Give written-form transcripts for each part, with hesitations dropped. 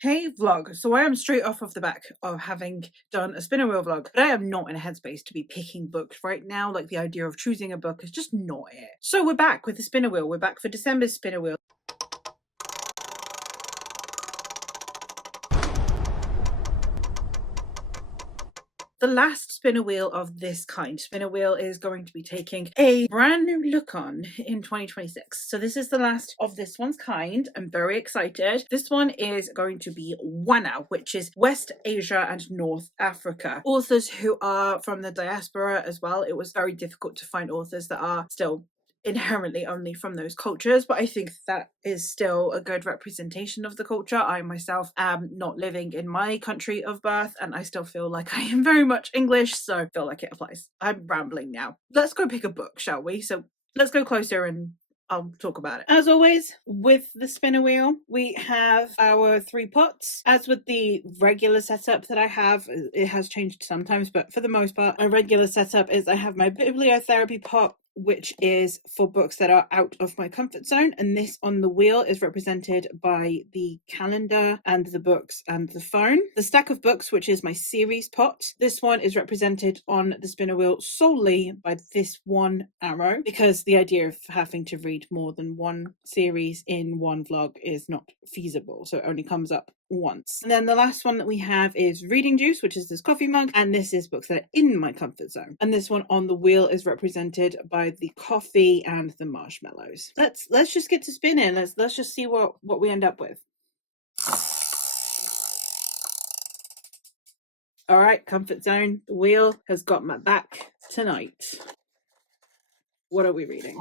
Hey vlog, so I am straight off of the back of having done a spinner wheel vlog, but I am not in a headspace to be picking books right now. Like, the idea of choosing a book is just not it. So we're back with the spinner wheel. We're back for December's spinner wheel. The last spinner wheel of this kind. Spinner wheel is going to be taking a brand new look on in 2026. So this is the last of this one's kind. I'm very excited. This one is going to be WANA, which is West Asia and North Africa. Authors who are from the diaspora as well. It was very difficult to find authors that are still inherently only from those cultures, but I think that is still a good representation of the culture. I myself am not living in my country of birth, and I still feel like I am very much English, so I feel like it applies. I'm rambling now. Let's go pick a book, shall we? So let's go closer and I'll talk about it. As always, with the spinner wheel, we have our 3 pots. As with the regular setup that I have, it has changed sometimes, but for the most part, my regular setup is I have my bibliotherapy pot, which is for books that are out of my comfort zone, and this on the wheel is represented by the calendar and the books and the phone. The stack of books, which is my series pot, this one is represented on the spinner wheel solely by this one arrow, because the idea of having to read more than one series in one vlog is not feasible, so it only comes up once. And then the last one that we have is reading juice, which is this coffee mug, and this is books that are in my comfort zone. And this one on the wheel is represented by the coffee and the marshmallows. Let's just get to spinning. Let's just see what we end up with. All right, comfort zone. The wheel has got my back tonight. What are we reading?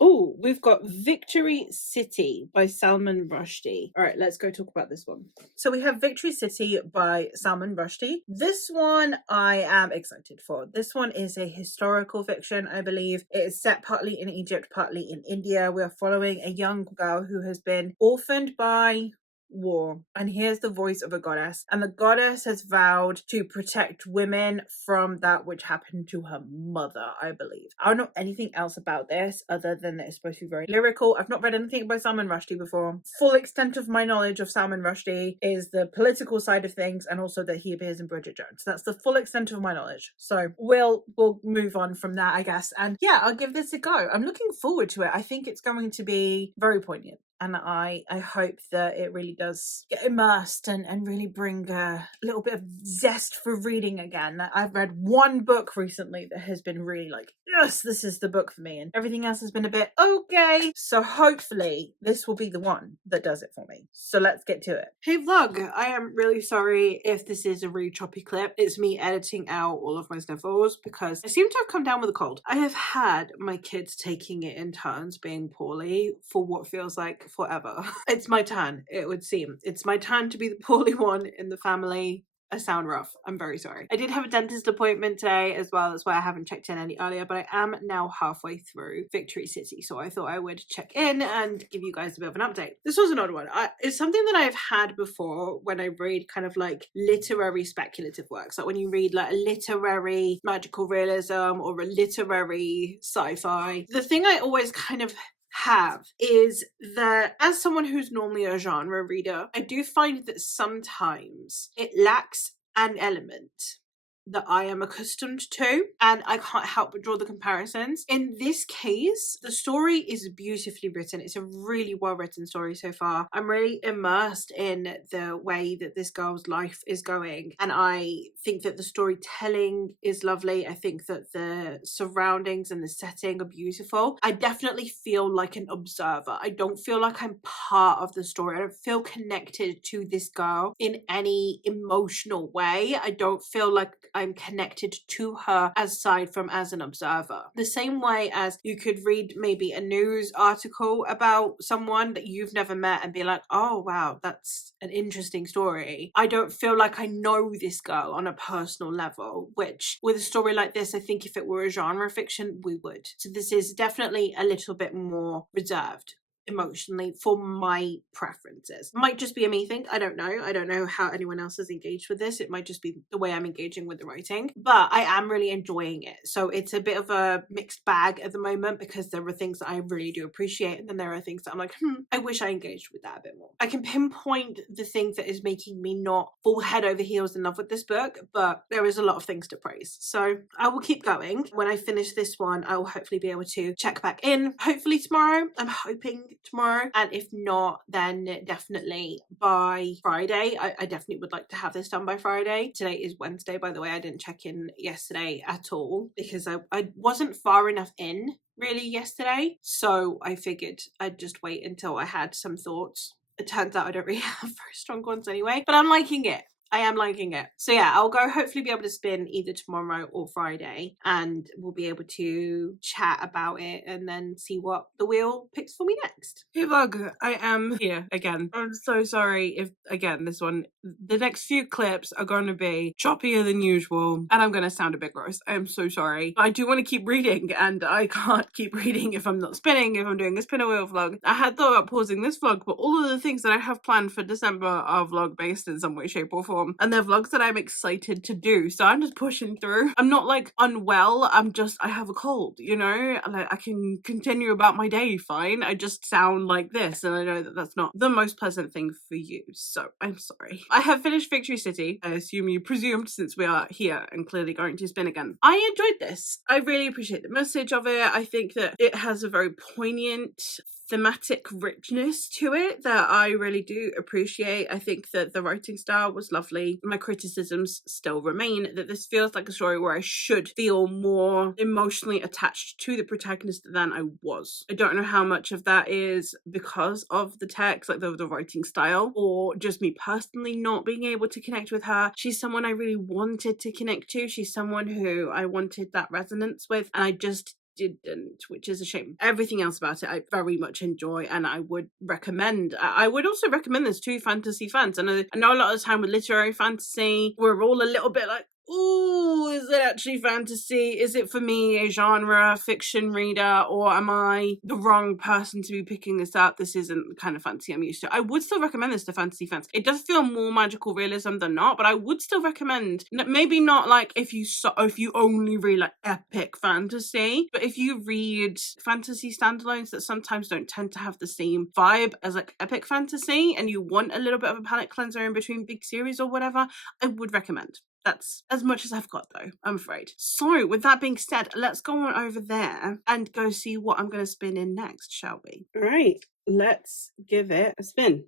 Oh, we've got Victory City by Salman Rushdie. All right, let's go talk about this one. So we have Victory City by Salman Rushdie. This one I am excited for. This one is a historical fiction, I believe. It is set partly in Egypt, partly in India. We are following a young girl who has been orphaned by war, and here's the voice of a goddess, and the goddess has vowed to protect women from that which happened to her mother, I believe. I don't know anything else about this other than that it's supposed to be very lyrical. I've not read anything by Salman Rushdie before. Full extent of my knowledge of Salman Rushdie is the political side of things, and also that he appears in Bridget Jones. That's the full extent of my knowledge, so we'll move on from that, I guess. And yeah, I'll give this a go. I'm looking forward to it. I think it's going to be very poignant, and I hope that it really does get immersed and really bring a little bit of zest for reading again. I've read one book recently that has been really like, yes, this is the book for me, and everything else has been a bit okay. So hopefully this will be the one that does it for me. So let's get to it. Hey vlog, I am really sorry if this is a really choppy clip. It's me editing out all of my sniffles because I seem to have come down with a cold. I have had my kids taking it in turns being poorly for what feels like forever. It's my turn, it would seem. It's my turn to be the poorly one in the family. I sound rough. I'm very sorry. I did have a dentist appointment today as well. That's why I haven't checked in any earlier, but I am now halfway through Victory City, so I thought I would check in and give you guys a bit of an update. This was an odd one. It's something that I've had before when I read kind of like literary speculative works, like when you read like a literary magical realism or a literary sci-fi. The thing I always kind of have is that as someone who's normally a genre reader, I do find that sometimes it lacks an element that I am accustomed to, and I can't help but draw the comparisons. In this case, the story is beautifully written. It's a really well written story so far. I'm really immersed in the way that this girl's life is going, and I think that the storytelling is lovely. I think that the surroundings and the setting are beautiful. I definitely feel like an observer. I don't feel like I'm part of the story. I don't feel connected to this girl in any emotional way. I don't feel like I'm connected to her aside from as an observer. The same way as you could read maybe a news article about someone that you've never met and be like, oh wow, that's an interesting story. I don't feel like I know this girl on a personal level, which with a story like this, I think if it were a genre fiction, we would. So this is definitely a little bit more reserved emotionally for my preferences. Might just be a me thing. I don't know how anyone else is engaged with this. It might just be the way I'm engaging with the writing, but I am really enjoying it. So it's a bit of a mixed bag at the moment, because there are things that I really do appreciate, and then there are things that I'm like, I wish I engaged with that a bit more. I can pinpoint the thing that is making me not fall head over heels in love with this book, but there is a lot of things to praise. So I will keep going. When I finish this one, I will hopefully be able to check back in, hopefully tomorrow. I'm hoping tomorrow, and if not, then definitely by Friday. I definitely would like to have this done by Friday. Today is Wednesday, by the way. I didn't check in yesterday at all because I wasn't far enough in really yesterday, so I figured I'd just wait until I had some thoughts. It turns out I don't really have very strong ones anyway, but I'm liking it. I am liking it. So yeah, I'll go hopefully be able to spin either tomorrow or Friday, and we'll be able to chat about it and then see what the wheel picks for me next. Hey vlog, I am here again. I'm so sorry if, again, this one, the next few clips are going to be choppier than usual, and I'm going to sound a bit gross. I am so sorry. I do want to keep reading, and I can't keep reading if I'm not spinning, if I'm doing a spinner wheel vlog. I had thought about pausing this vlog, but all of the things that I have planned for December are vlog based in some way, shape or form. And they're vlogs that I'm excited to do, so I'm just pushing through. I'm not like unwell, I have a cold, you know, like I can continue about my day fine. I just sound like this, and I know that that's not the most pleasant thing for you, so I'm sorry. I have finished Victory City. I assume you presumed, since we are here and clearly going to spin again. I enjoyed this. I really appreciate the message of it. I think that it has a very poignant thematic richness to it that I really do appreciate. I think that the writing style was lovely. My criticisms still remain that this feels like a story where I should feel more emotionally attached to the protagonist than I was. I don't know how much of that is because of the text, like the writing style, or just me personally not being able to connect with her. She's someone I really wanted to connect to. She's someone who I wanted that resonance with, and I just didn't, which is a shame. Everything else about it I very much enjoy, and I would recommend. I would also recommend this to fantasy fans. And I know a lot of the time with literary fantasy, we're all a little bit like, ooh, is it actually fantasy? Is it for me, a genre fiction reader, or am I the wrong person to be picking this up? This isn't the kind of fantasy I'm used to. I would still recommend this to fantasy fans. It does feel more magical realism than not, but I would still recommend, maybe not like if you only read like epic fantasy, but if you read fantasy standalones that sometimes don't tend to have the same vibe as like epic fantasy, and you want a little bit of a palate cleanser in between big series or whatever, I would recommend. That's as much as I've got though, I'm afraid. So with that being said, let's go on over there and go see what I'm going to spin in next, shall we? All right, let's give it a spin.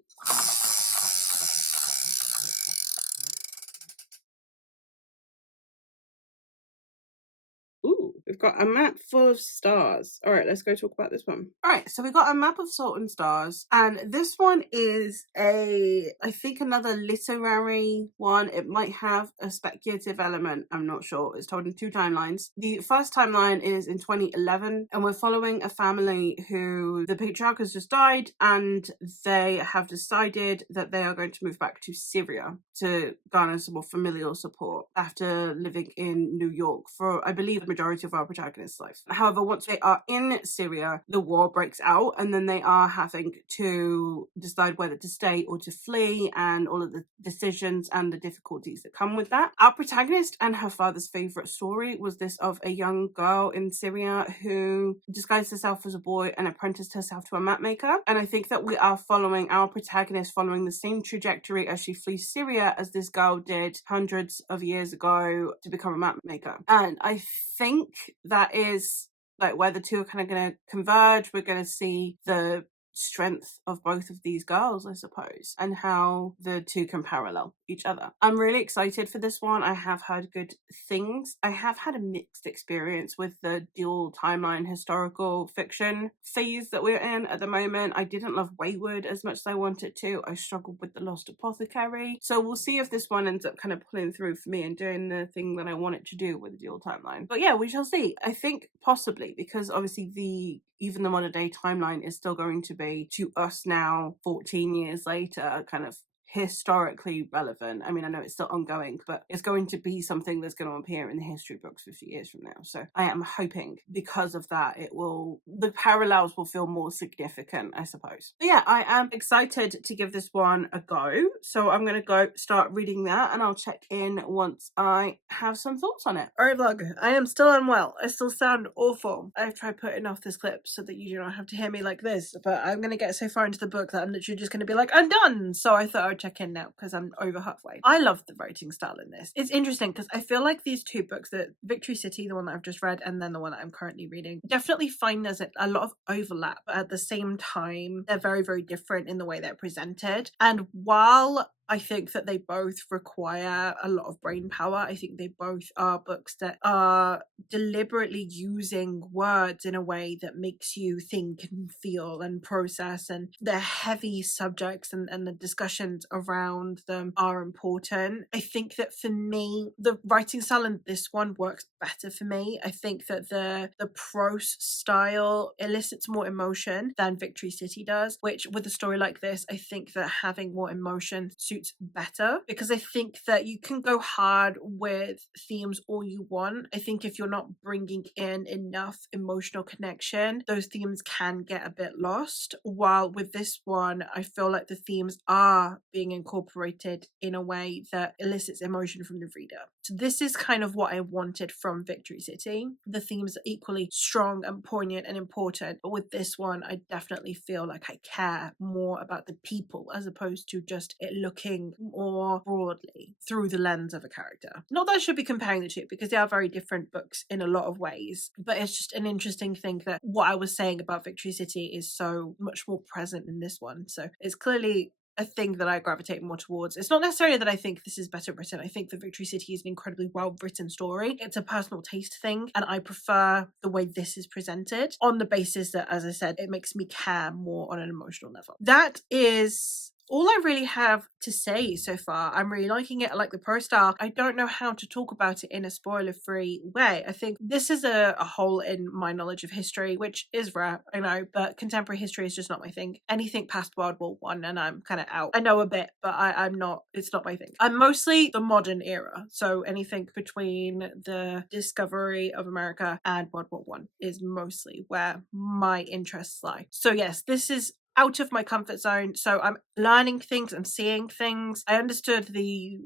Ooh, we've got a map full of stars. All right, let's go talk about this one. All right, so we've got a map of salt and stars, and this one is I think another literary one. It might have a speculative element, I'm not sure. It's told in two timelines. The first timeline is in 2011, and we're following a family who the patriarch has just died, and they have decided that they are going to move back to Syria to garner some more familial support after living in New York for, I believe, the majority of our protagonist's life. However, once they are in Syria, the war breaks out, and then they are having to decide whether to stay or to flee, and all of the decisions and the difficulties that come with that. Our protagonist and her father's favorite story was this of a young girl in Syria who disguised herself as a boy and apprenticed herself to a map maker. And I think that we are following our protagonist following the same trajectory as she flees Syria as this girl did hundreds of years ago to become a map maker. And I think that is like where the two are kind of going to converge. We're going to see the strength of both of these girls, I suppose, and how the two can parallel each other. I'm really excited for this one. I have heard good things. I have had a mixed experience with the dual timeline historical fiction phase that we're in at the moment. I didn't love Wayward as much as I wanted to. I struggled with The Lost Apothecary. So we'll see if this one ends up kind of pulling through for me and doing the thing that I want it to do with the dual timeline. But yeah, we shall see. I think possibly, because obviously even the modern day timeline is still going to be, to us now 14 years later, kind of historically relevant. I mean, I know it's still ongoing, but it's going to be something that's going to appear in the history books 50 years from now. So I am hoping because of that, the parallels will feel more significant, I suppose. But yeah, I am excited to give this one a go. So I'm going to go start reading that, and I'll check in once I have some thoughts on it. All right, vlog, I am still unwell. I still sound awful. I've tried putting off this clip so that you do not have to hear me like this, but I'm going to get so far into the book that I'm literally just going to be like, I'm done. So I thought I'd check in now because I'm over halfway. I love the writing style in this. It's interesting because I feel like these two books, the Victory City, the one that I've just read, and then the one that I'm currently reading, definitely find there's a lot of overlap, but at the same time, they're very, very different in the way they're presented. And while I think that they both require a lot of brain power, I think they both are books that are deliberately using words in a way that makes you think and feel and process, and they're heavy subjects, and the discussions around them are important. I think that for me, the writing style in this one works better for me. I think that the prose style elicits more emotion than Victory City does, which with a story like this, I think that having more emotion suits better, because I think that you can go hard with themes all you want. I think if you're not bringing in enough emotional connection, those themes can get a bit lost. While with this one, I feel like the themes are being incorporated in a way that elicits emotion from the reader. So this is kind of what I wanted from Victory City. The themes are equally strong and poignant and important, but with this one, I definitely feel like I care more about the people as opposed to just it looking more broadly through the lens of a character. Not that I should be comparing the two, because they are very different books in a lot of ways, but it's just an interesting thing that what I was saying about Victory City is so much more present in this one. So it's clearly a thing that I gravitate more towards. It's not necessarily that I think this is better written. I think the Victory City is an incredibly well written story. It's a personal taste thing, and I prefer the way this is presented on the basis that, as I said, it makes me care more on an emotional level. That is all I really have to say so far. I'm really liking it. I like the pro style. I don't know how to talk about it in a spoiler-free way. I think this is a hole in my knowledge of history, which is rare, I know, but contemporary history is just not my thing. Anything past World War One, and I'm kind of out. I know a bit, but I'm not, it's not my thing. I'm mostly the modern era, so anything between the discovery of America and World War One is mostly where my interests lie. So yes, this is out of my comfort zone, so I'm learning things and seeing things. I understood the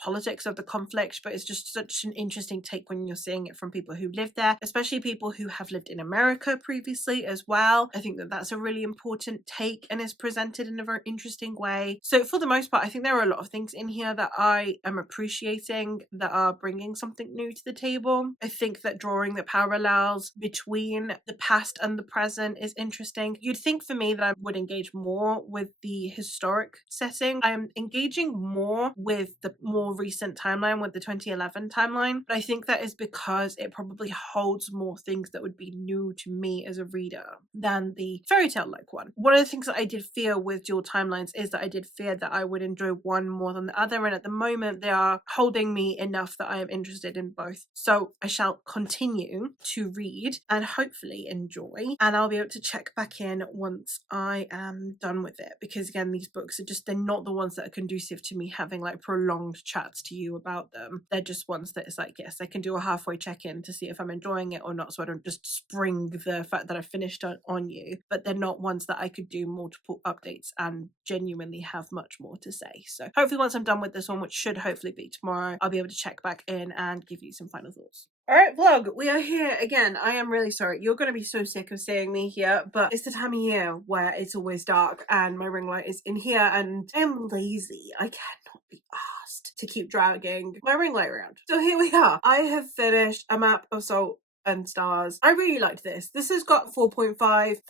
politics of the conflict, but it's just such an interesting take when you're seeing it from people who live there, especially people who have lived in America previously as well. I think that that's a really important take and is presented in a very interesting way. So for the most part, I think there are a lot of things in here that I am appreciating that are bringing something new to the table. I think that drawing the parallels between the past and the present is interesting. You'd think for me that I would engage more with the historic setting. I am engaging more with the more recent timeline, with the 2011 timeline, but I think that is because it probably holds more things that would be new to me as a reader than the fairy tale like one. One of the things that I did fear with dual timelines is that I did fear that I would enjoy one more than the other, and at the moment they are holding me enough that I am interested in both. So I shall continue to read and hopefully enjoy, and I'll be able to check back in once I am done with it, because again, these books are just, they're not the ones that are conducive to me having like prolonged chats to you about them. They're just ones that it's like, yes, I can do a halfway check-in to see if I'm enjoying it or not, so I don't just spring the fact that I finished on you, but they're not ones that I could do multiple updates and genuinely have much more to say. So hopefully once I'm done with this one, which should hopefully be tomorrow, I'll be able to check back in and give you some final thoughts. Alright, vlog, we are here again. I am really sorry. You're going to be so sick of seeing me here, but it's the time of year where it's always dark and my ring light is in here and I'm lazy. I cannot be asked to keep dragging my ring light around. So here we are. I have finished A Map of Salt and Stars. I really liked this. This has got 4.5, 4.25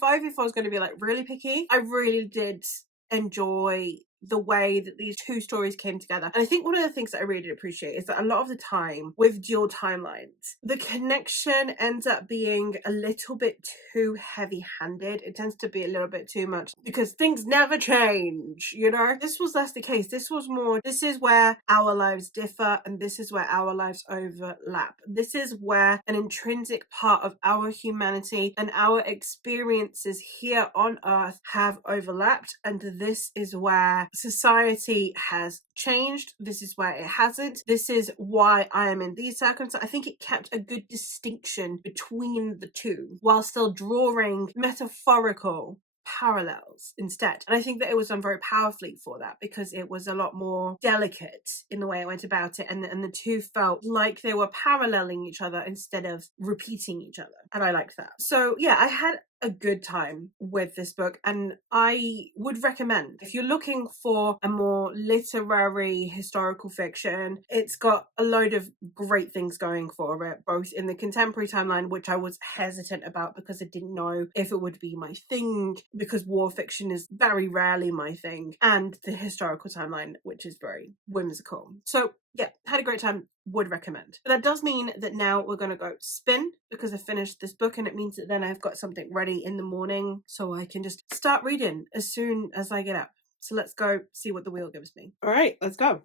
if I was going to be like really picky. I really did enjoy the way that these two stories came together. And I think one of the things that I really appreciate is that a lot of the time with dual timelines, the connection ends up being a little bit too heavy-handed. It tends to be a little bit too much because things never change, you know? This was less the case. This was more, this is where our lives differ and this is where our lives overlap. This is where an intrinsic part of our humanity and our experiences here on Earth have overlapped, and this is where society has changed. This is where it hasn't. This is why I am in these circumstances. I think it kept a good distinction between the two while still drawing metaphorical parallels instead. And I think that it was done very powerfully for that, because it was a lot more delicate in the way it went about it, and the two felt like they were paralleling each other instead of repeating each other, and I liked that. So yeah, I had a good time with this book, and I would recommend, if you're looking for a more literary historical fiction, it's got a load of great things going for it, both in the contemporary timeline, which I was hesitant about because I didn't know if it would be my thing, because war fiction is very rarely my thing, and the historical timeline, which is very whimsical. So yeah, had a great time, would recommend. But that does mean that now we're going to go spin, because I finished this book, and it means that then I've got something ready in the morning so I can just start reading as soon as I get up. So let's go see what the wheel gives me. All right, let's go.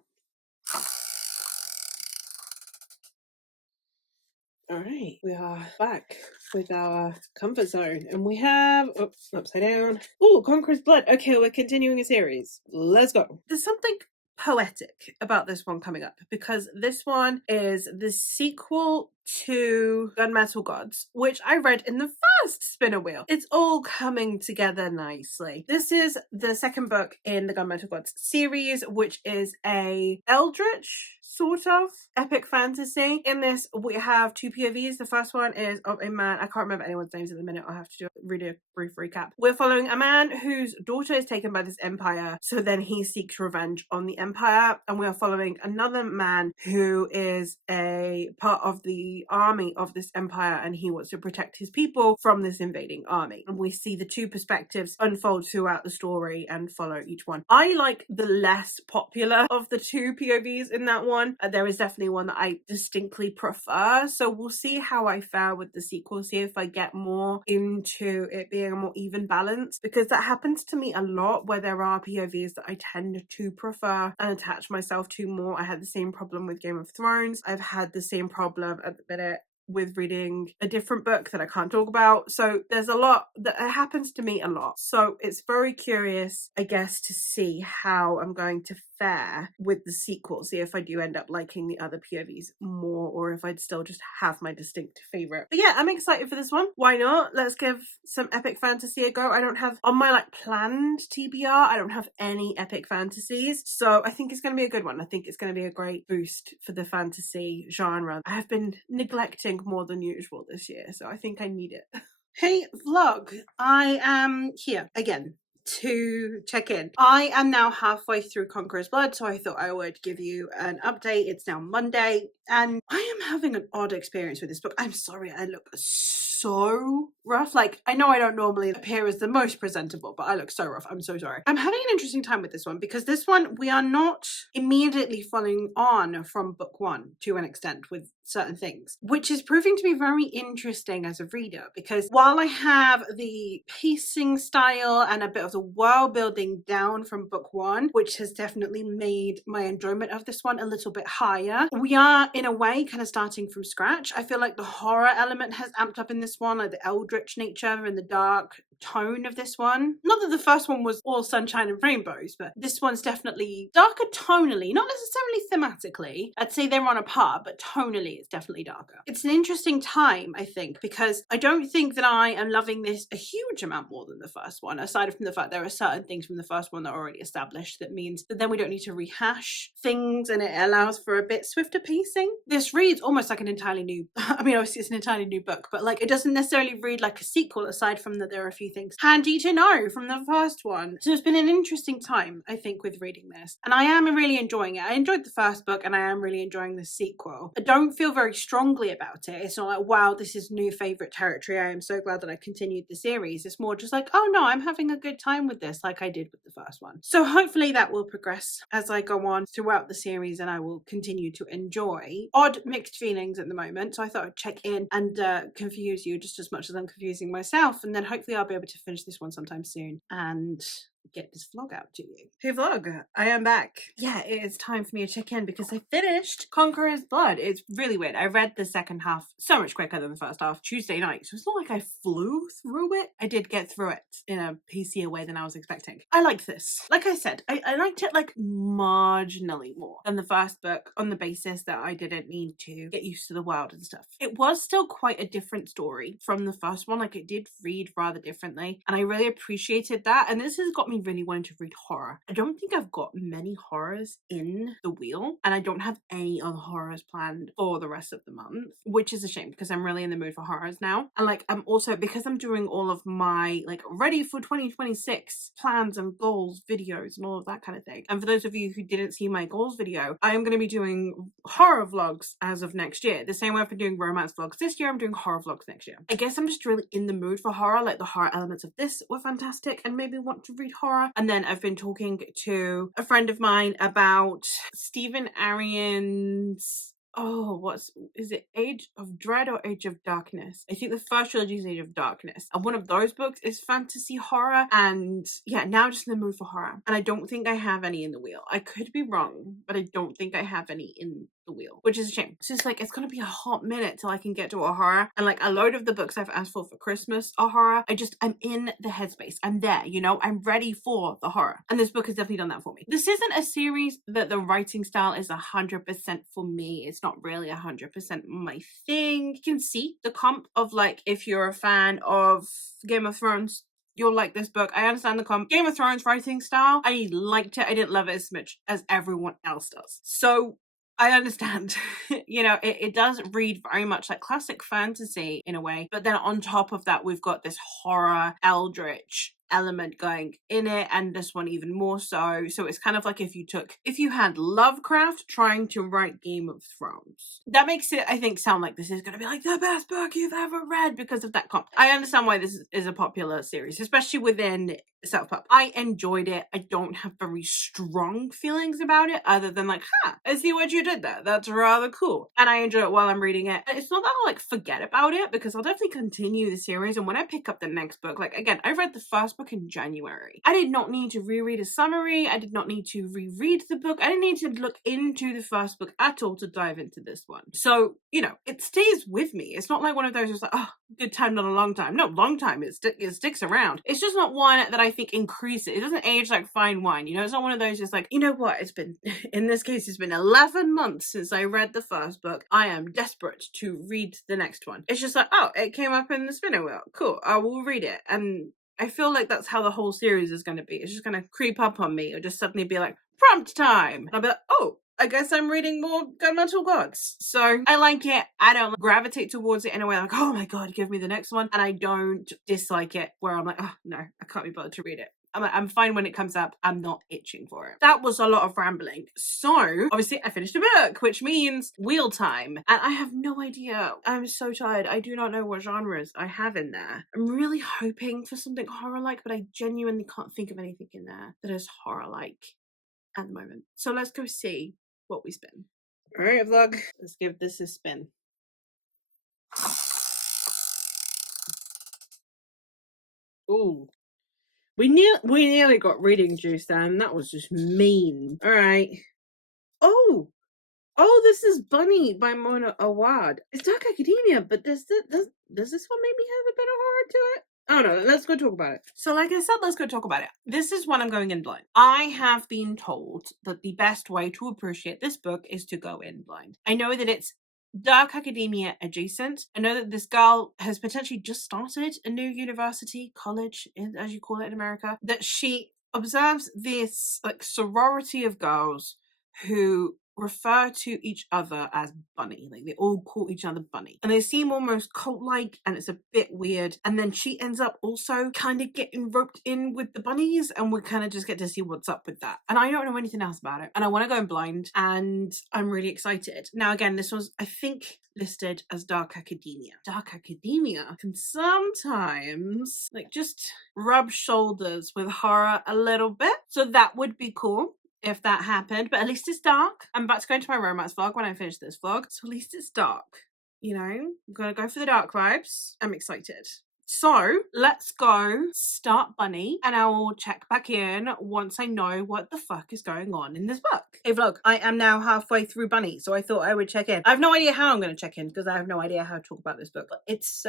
All right, we are back with our comfort zone, and we have, oh, upside down. Oh, Conqueror's Blood. Okay, we're continuing a series. Let's go. There's something poetic about this one coming up, because this one is the sequel to Gunmetal Gods, which I read in the first spinner wheel. It's all coming together nicely. This is the second book in the Gunmetal Gods series, which is a eldritch sort of epic fantasy. In this, we have two POVs. The first one is of a man, I can't remember anyone's names at the minute, I'll have to read a brief recap. We're following a man whose daughter is taken by this empire, so then he seeks revenge on the empire, and we are following another man who is a part of the army of this empire, and he wants to protect his people from this invading army. And we see the two perspectives unfold throughout the story and follow each one. I like the less popular of the two POVs in that one. There is definitely one that I distinctly prefer, so we'll see how I fare with the sequel, see if I get more into it being a more even balance, because that happens to me a lot where there are POVs that I tend to prefer and attach myself to more. I had the same problem with Game of Thrones. I've had the same problem at the minute with reading a different book that I can't talk about. So there's a lot that happens to me a lot. So it's very curious, I guess, to see how I'm going to fare with the sequel, see if I do end up liking the other POVs more, or if I'd still just have my distinct favorite. But yeah, I'm excited for this one. Why not? Let's give some epic fantasy a go. I don't have on my planned TBR, I don't have any epic fantasies, so I think it's going to be a good one. I think it's going to be a great boost for the fantasy genre. I have been neglecting more than usual this year, so I think I need it. Hey vlog, I am here again to check in. I am now halfway through Conqueror's Blood, so I thought I would give you an update. It's now Monday, and I am having an odd experience with this book. I'm sorry, I look so rough. I know I don't normally appear as the most presentable, but I look so rough. I'm so sorry. I'm having an interesting time with this one, because this one, we are not immediately following on from book one to an extent with certain things, which is proving to be very interesting as a reader, because while I have the pacing style and a bit of the world building down from book one, which has definitely made my enjoyment of this one a little bit higher, we are in a way kind of starting from scratch. I feel like the horror element has amped up in this one, like the eldritch nature and the dark tone of this one. Not that the first one was all sunshine and rainbows, but this one's definitely darker tonally, not necessarily thematically. I'd say they're on a par, but tonally it's definitely darker. It's an interesting time, I think, because I don't think that I am loving this a huge amount more than the first one, aside from the fact there are certain things from the first one that are already established that means that then we don't need to rehash things, and it allows for a bit swifter pacing. This reads almost like an entirely new, I mean, obviously it's an entirely new book, but it doesn't necessarily read like a sequel, aside from that there are a few things handy to know from the first one. So it's been an interesting time, I think, with reading this, and I am really enjoying it. I enjoyed the first book, and I am really enjoying the sequel. I don't feel very strongly about it. It's not like, wow, this is new favorite territory, I am so glad that I continued the series. It's more just like, oh no, I'm having a good time with this, like I did with the first one. So hopefully that will progress as I go on throughout the series, and I will continue to enjoy. Odd mixed feelings at the moment, so I thought I'd check in and confuse you just as much as I'm confusing myself, and then hopefully I'll be able to finish this one sometime soon and get this vlog out to you. Hey vlog, I am back. Yeah, it is time for me to check in because I finished Conqueror's Blood. It's really weird. I read the second half so much quicker than the first half Tuesday night, so it's not like I flew through it. I did get through it in a pacier way than I was expecting. I liked this. Like I said, I liked it like marginally more than the first book on the basis that I didn't need to get used to the world and stuff. It was still quite a different story from the first one. Like, it did read rather differently, and I really appreciated that. And this has got me really wanting to read horror. I don't think I've got many horrors in the wheel, and I don't have any other horrors planned for the rest of the month, which is a shame because I'm really in the mood for horrors now. And like, I'm also, because I'm doing all of my like ready for 2026 plans and goals videos and all of that kind of thing. And for those of you who didn't see my goals video, I am going to be doing horror vlogs as of next year. The same way I've been doing romance vlogs this year, I'm doing horror vlogs next year. I guess I'm just really in the mood for horror. Like, the horror elements of this were fantastic and made me want to read horror. And then I've been talking to a friend of mine about Stephen Arian's is it Age of Dread or Age of Darkness? I think the first trilogy is Age of Darkness. And one of those books is fantasy horror. And yeah, now I'm just in the mood for horror. And I don't think I have any in the wheel. I could be wrong, but I don't think I have any in the wheel, which is a shame. It's just like, it's gonna be a hot minute till I can get to a horror. And like, a load of the books I've asked for Christmas are horror. I'm in the headspace. I'm there, you know? I'm ready for the horror. And this book has definitely done that for me. This isn't a series that the writing style is 100% for me. It's not really 100% my thing. You can see the comp of like, if you're a fan of Game of Thrones, you'll like this book. I understand the comp. Game of Thrones writing style, I liked it. I didn't love it as much as everyone else does. So I understand. You know, it does read very much like classic fantasy in a way, but then on top of that, we've got this horror, eldritch element going in it, and this one even more so. So it's kind of like if you had Lovecraft trying to write Game of Thrones. That makes it, I think, sound like this is going to be like the best book you've ever read because of that comp. I understand why this is a popular series, especially within Self-Pub. I enjoyed it. I don't have very strong feelings about it other than like, I see what you did there. That's rather cool. And I enjoy it while I'm reading it. It's not that I'll like forget about it because I'll definitely continue the series. And when I pick up the next book, like again, I read the first book in January. I did not need to reread a summary. I did not need to reread the book. I didn't need to look into the first book at all to dive into this one. So, you know, it stays with me. It's not like one of those just like, oh, good time, not a long time. No, long time. It sticks around. It's just not one that I think increases. It doesn't age like fine wine. You know, it's not one of those just like, you know what? It's been, in this case, it's been 11 months since I read the first book. I am desperate to read the next one. It's just like, oh, it came up in the spinner wheel. Cool. I will read it. And I feel like that's how the whole series is going to be. It's just going to creep up on me or just suddenly be like, prompt time. And I'll be like, oh, I guess I'm reading more Gunmetal Gods. So I like it. I don't gravitate towards it in a way like, oh my god, give me the next one. And I don't dislike it where I'm like, oh no, I can't be bothered to read it. I'm fine when it comes up. I'm not itching for it. That was a lot of rambling. So obviously I finished a book, which means wheel time. And I have no idea. I'm so tired. I do not know what genres I have in there. I'm really hoping for something horror-like, but I genuinely can't think of anything in there that is horror-like at the moment. So let's go see what we spin. All right, vlog. Let's give this a spin. Ooh. We nearly got reading juice then. That was just mean. All right. Oh, this is Bunny by Mona Awad. It's Dark Academia, but does this one maybe have a bit of horror to it? I don't know. Let's go talk about it. So like I said, let's go talk about it. This is when I'm going in blind. I have been told that the best way to appreciate this book is to go in blind. I know that it's Dark Academia adjacent. I know that this girl has potentially just started a new university, college, as you call it in America, that she observes this like sorority of girls who refer to each other as Bunny. Like, they all call each other Bunny. And they seem almost cult-like, and it's a bit weird. And then she ends up also kind of getting roped in with the bunnies, and we kind of just get to see what's up with that. And I don't know anything else about it. And I want to go in blind, and I'm really excited. Now, again, this was, I think, listed as Dark Academia. Dark Academia can sometimes, like, just rub shoulders with horror a little bit. So that would be cool if that happened, but at least it's dark. I'm about to go into my romance vlog when I finish this vlog, so at least it's dark. You know, I'm gonna go for the dark vibes. I'm excited. So let's go start Bunny and I will check back in once I know what the fuck is going on in this book. Hey vlog, I am now halfway through Bunny, so I thought I would check in. I have no idea how I'm going to check in because I have no idea how to talk about this book. But it's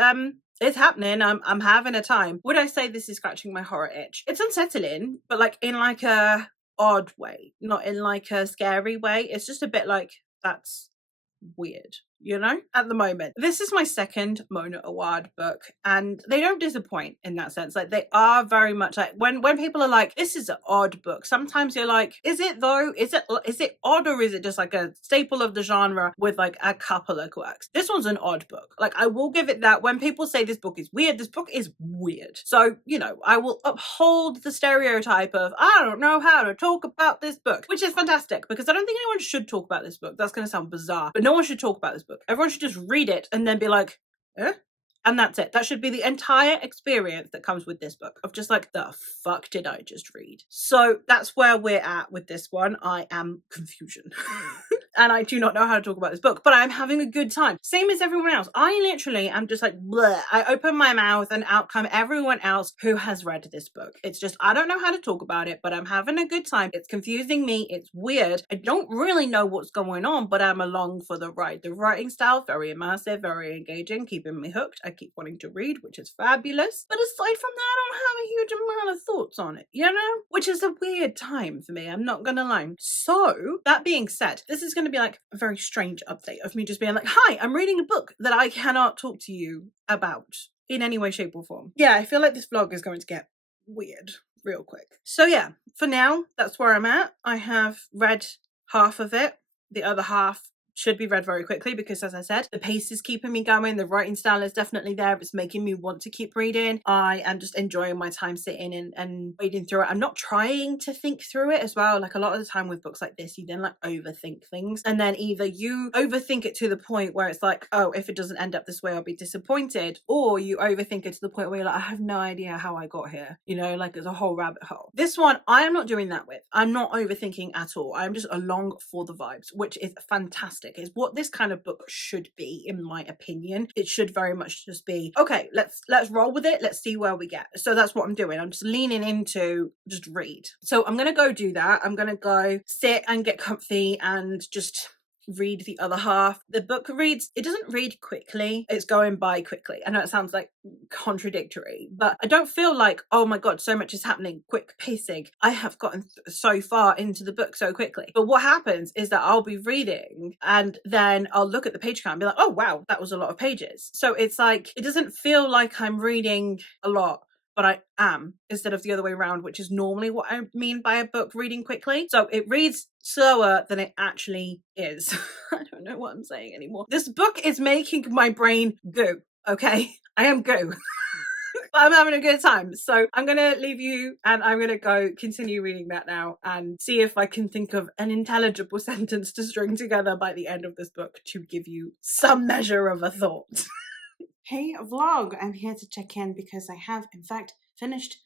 happening. I'm having a time. Would I say this is scratching my horror itch? It's unsettling, but like in like a odd way, not in like a scary way. It's just a bit like, that's weird, you know, at the moment. This is my second Mona Award book and they don't disappoint in that sense. Like they are very much like when people are like, this is an odd book, sometimes you're like, is it though? Is it odd, or is it just like a staple of the genre with like a couple of quirks? This one's an odd book. Like I will give it that. When people say this book is weird, this book is weird. So, you know, I will uphold the stereotype of I don't know how to talk about this book, which is fantastic because I don't think anyone should talk about this book. That's going to sound bizarre, but no one should talk about this book. Everyone should just read it and then be like, eh? And that's it. That should be the entire experience that comes with this book of just like, the fuck did I just read? So that's where we're at with this one. I am confusion. And I do not know how to talk about this book, but I'm having a good time. Same as everyone else. I literally am just like, bleh. I open my mouth and out come everyone else who has read this book. It's just, I don't know how to talk about it, but I'm having a good time. It's confusing me. It's weird. I don't really know what's going on, but I'm along for the ride. The writing style, very immersive, very engaging, keeping me hooked. I keep wanting to read, which is fabulous. But aside from that, I don't have a huge amount of thoughts on it, you know? Which is a weird time for me. I'm not gonna lie. So that being said, this is going to be like a very strange update of me just being like, hi, I'm reading a book that I cannot talk to you about in any way, shape or form. Yeah, I feel like this vlog is going to get weird real quick. So yeah, for now, that's where I'm at. I have read half of it. The other half should be read very quickly because, as I said, the pace is keeping me going. The writing style is definitely there. It's making me want to keep reading. I am just enjoying my time sitting and reading through it. I'm not trying to think through it as well. Like a lot of the time with books like this, you then like overthink things, and then either you overthink it to the point where it's like, oh, if it doesn't end up this way, I'll be disappointed, or you overthink it to the point where you're like, I have no idea how I got here. You know, like there's a whole rabbit hole. This one, I am not doing that with. I'm not overthinking at all. I'm just along for the vibes, which is fantastic. It's what this kind of book should be, in my opinion. It should very much just be, okay, let's roll with it. Let's see where we get. So that's what I'm doing. I'm just leaning into just read. So I'm gonna go do that. I'm gonna go sit and get comfy and just read the other half. The book reads, it doesn't read quickly, it's going by quickly. I know it sounds like contradictory, but I don't feel like, oh my god, so much is happening, quick pacing. I have gotten so far into the book so quickly. But what happens is that I'll be reading and then I'll look at the page count and be like, oh wow, that was a lot of pages. So it's like, it doesn't feel like I'm reading a lot, but I am, instead of the other way around, which is normally what I mean by a book reading quickly. So it reads slower than it actually is. I don't know what I'm saying anymore. This book is making my brain go, okay? I am go. But I'm having a good time. So I'm going to leave you and I'm going to go continue reading that now and see if I can think of an intelligible sentence to string together by the end of this book to give you some measure of a thought. Hey vlog, I'm here to check in because I have in fact finished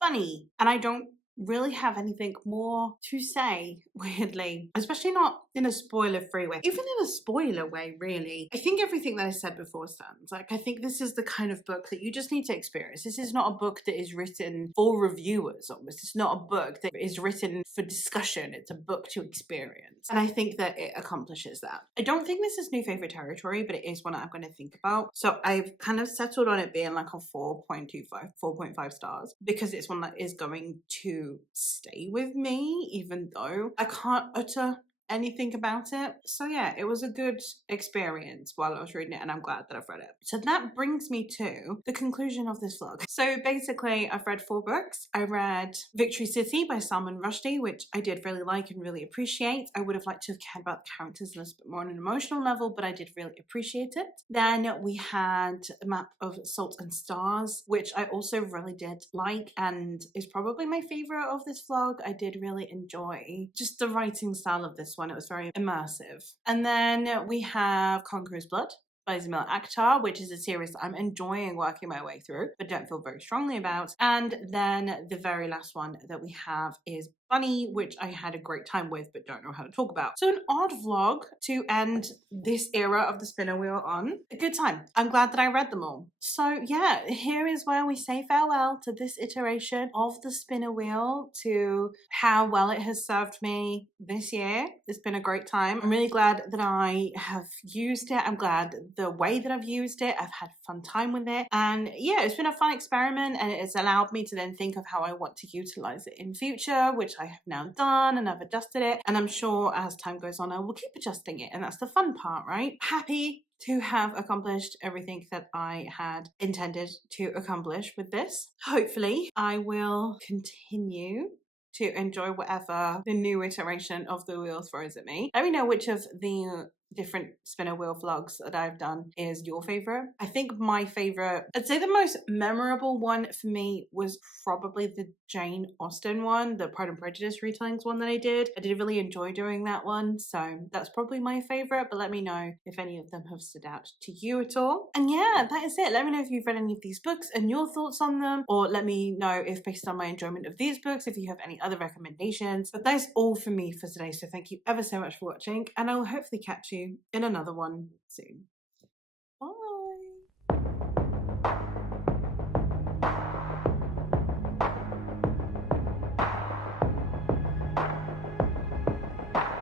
Bunny and I don't really have anything more to say, weirdly, especially not in a spoiler-free way, even in a spoiler way, really. I think everything that I said before stands. Like, I think this is the kind of book that you just need to experience. This is not a book that is written for reviewers, almost. It's not a book that is written for discussion. It's a book to experience, and I think that it accomplishes that. I don't think this is new favorite territory, but it is one that I'm going to think about. So I've kind of settled on it being like a 4.5 stars because it's one that is going to stay with me, even though I can't utter anything about it. So yeah, it was a good experience while I was reading it, and I'm glad that I've read it. So that brings me to the conclusion of this vlog. So basically, I've read 4 books. I read Victory City by Salman Rushdie, which I did really like and really appreciate. I would have liked to have cared about the characters a little bit more on an emotional level, but I did really appreciate it. Then we had A Map of Salt and Stars, which I also really did like and is probably my favorite of this vlog. I did really enjoy just the writing style of this one. It was very immersive. And then we have Conqueror's Blood by Zamil Akhtar, which is a series that I'm enjoying working my way through, but don't feel very strongly about. And then the very last one that we have is funny, which I had a great time with, but don't know how to talk about. So an odd vlog to end this era of the spinner wheel on. A good time. I'm glad that I read them all. So yeah, here is where we say farewell to this iteration of the spinner wheel, to how well it has served me this year. It's been a great time. I'm really glad that I have used it. I'm glad the way that I've used it. I've had a fun time with it. And yeah, it's been a fun experiment, and it's allowed me to then think of how I want to utilize it in future, which I have now done, and I've adjusted it. And I'm sure as time goes on, I will keep adjusting it. And that's the fun part, right? Happy to have accomplished everything that I had intended to accomplish with this. Hopefully, I will continue to enjoy whatever the new iteration of the wheel throws at me. Let me know which of the different spinner wheel vlogs that I've done is your favorite. I think my favorite, I'd say the most memorable one for me was probably the Jane Austen one, the Pride and Prejudice retellings one that I did. I did really enjoy doing that one, so that's probably my favorite, but let me know if any of them have stood out to you at all. And yeah, that is it. Let me know if you've read any of these books and your thoughts on them, or let me know if, based on my enjoyment of these books, if you have any other recommendations. But that's all for me for today, so thank you ever so much for watching, and I will hopefully catch you in another one soon.